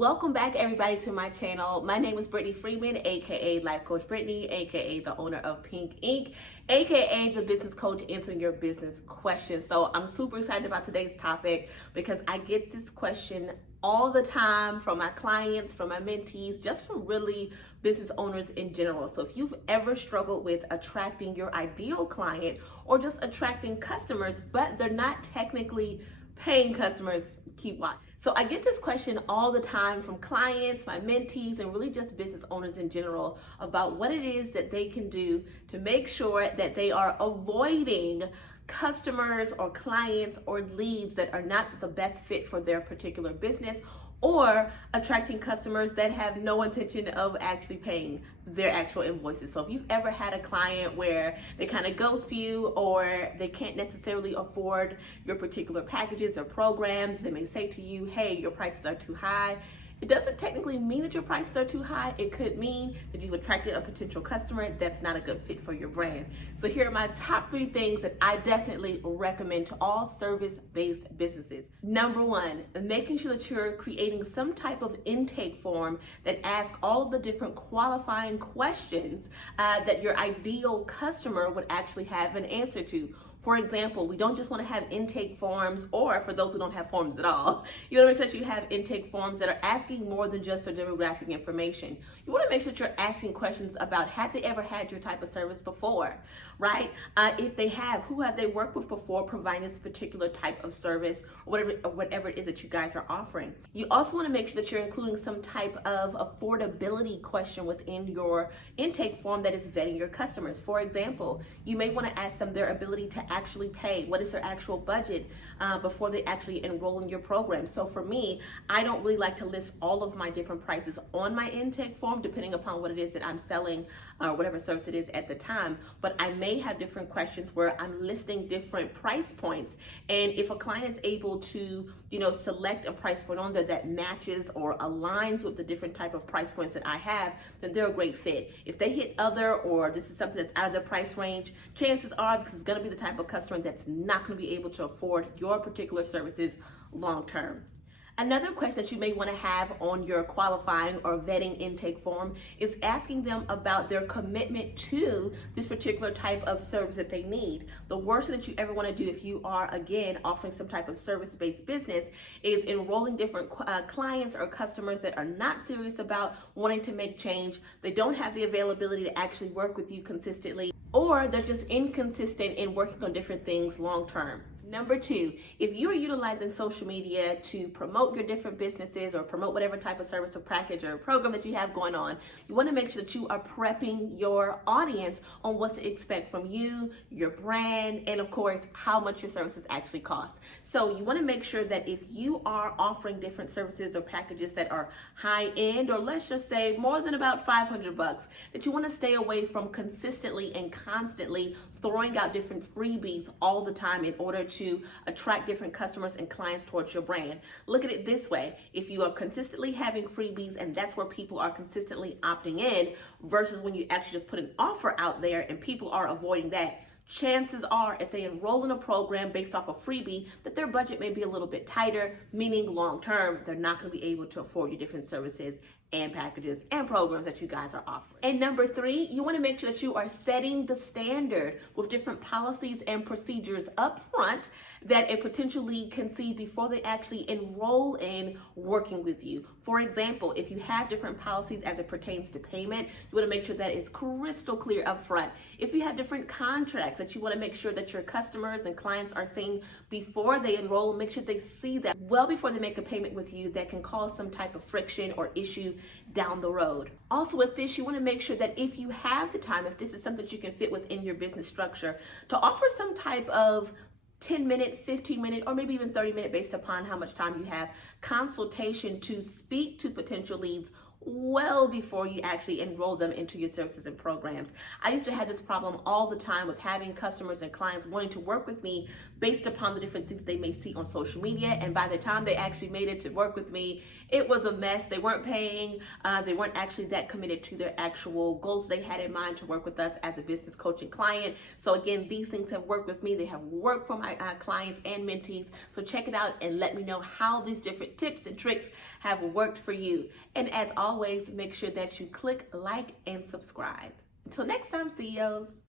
Welcome back everybody to my channel. My name is Brittany Freeman, aka Life Coach Brittany, aka the owner of Pink Ink, aka the business coach answering your business questions. So I'm super excited about today's topic because I get this question all the time from my clients, from my mentees, just from really business owners in general. So if you've ever struggled with attracting your ideal client or just attracting customers, but they're not technically paying customers, keep watching. So I get this question all the time from clients, my mentees, and really just business owners in general about what it is that they can do to make sure that they are avoiding customers or clients or leads that are not the best fit for their particular business, or attracting customers that have no intention of actually paying their actual invoices. So if you've ever had a client where they kind of ghost you, or they can't necessarily afford your particular packages or programs, they may say to you, hey, your prices are too high. It doesn't technically mean that your prices are too high. It could mean that you've attracted a potential customer that's not a good fit for your brand. So here are my top 3 things that I definitely recommend to all service-based businesses. Number 1, making sure that you're creating some type of intake form that asks all of the different qualifying questions that your ideal customer would actually have an answer to. For example, we don't just want to have intake forms, or for those who don't have forms at all, you want to make sure you have intake forms that are asking more than just their demographic information. You want to make sure that you're asking questions about, have they ever had your type of service before, right? If they have, who have they worked with before providing this particular type of service, or whatever it is that you guys are offering. You also want to make sure that you're including some type of affordability question within your intake form that is vetting your customers. For example, you may want to ask them their ability to actually pay. What is their actual budget before they actually enroll in your program? So for me, I don't really like to list all of my different prices on my intake form, depending upon what it is that I'm selling or whatever service it is at the time. But I may have different questions where I'm listing different price points. And if a client is able to, select a price point on there that matches or aligns with the different type of price points that I have, then they're a great fit. If they hit other, or this is something that's out of their price range, chances are this is going to be the type of customer that's not going to be able to afford your particular services long term. Another question that you may want to have on your qualifying or vetting intake form is asking them about their commitment to this particular type of service that they need. The worst thing that you ever want to do if you are, again, offering some type of service-based business is enrolling different clients or customers that are not serious about wanting to make change. They don't have the availability to actually work with you consistently, or they're just inconsistent in working on different things long term. Number 2, if you are utilizing social media to promote your different businesses or promote whatever type of service or package or program that you have going on, you want to make sure that you are prepping your audience on what to expect from you, your brand, and of course, how much your services actually cost. So you want to make sure that if you are offering different services or packages that are high end, or let's just say more than about $500, that you want to stay away from consistently and constantly throwing out different freebies all the time in order to attract different customers and clients towards your brand. Look at it this way. If you are consistently having freebies and that's where people are consistently opting in, versus when you actually just put an offer out there and people are avoiding that, chances are if they enroll in a program based off a freebie, that their budget may be a little bit tighter, meaning long term, they're not going to be able to afford your different services and packages and programs that you guys are offering. And number 3, you want to make sure that you are setting the standard with different policies and procedures up front that a potential lead can see before they actually enroll in working with you. For example, if you have different policies as it pertains to payment, you want to make sure that it's crystal clear up front. If you have different contracts that you want to make sure that your customers and clients are seeing before they enroll, make sure they see that well before they make a payment with you that can cause some type of friction or issue down the road. Also with this, you want to make sure that if you have the time, if this is something that you can fit within your business structure, to offer some type of 10-minute, 15-minute, or maybe even 30-minute, based upon how much time you have, consultation to speak to potential leads well before you actually enroll them into your services and programs. I used to have this problem all the time with having customers and clients wanting to work with me based upon the different things they may see on social media. And by the time they actually made it to work with me, it was a mess. They weren't paying. They weren't actually that committed to their actual goals they had in mind to work with us as a business coaching client. So again, these things have worked with me. They have worked for my clients and mentees. So check it out and let me know how these different tips and tricks have worked for you. And as always, make sure that you click like and subscribe. Until next time, CEOs.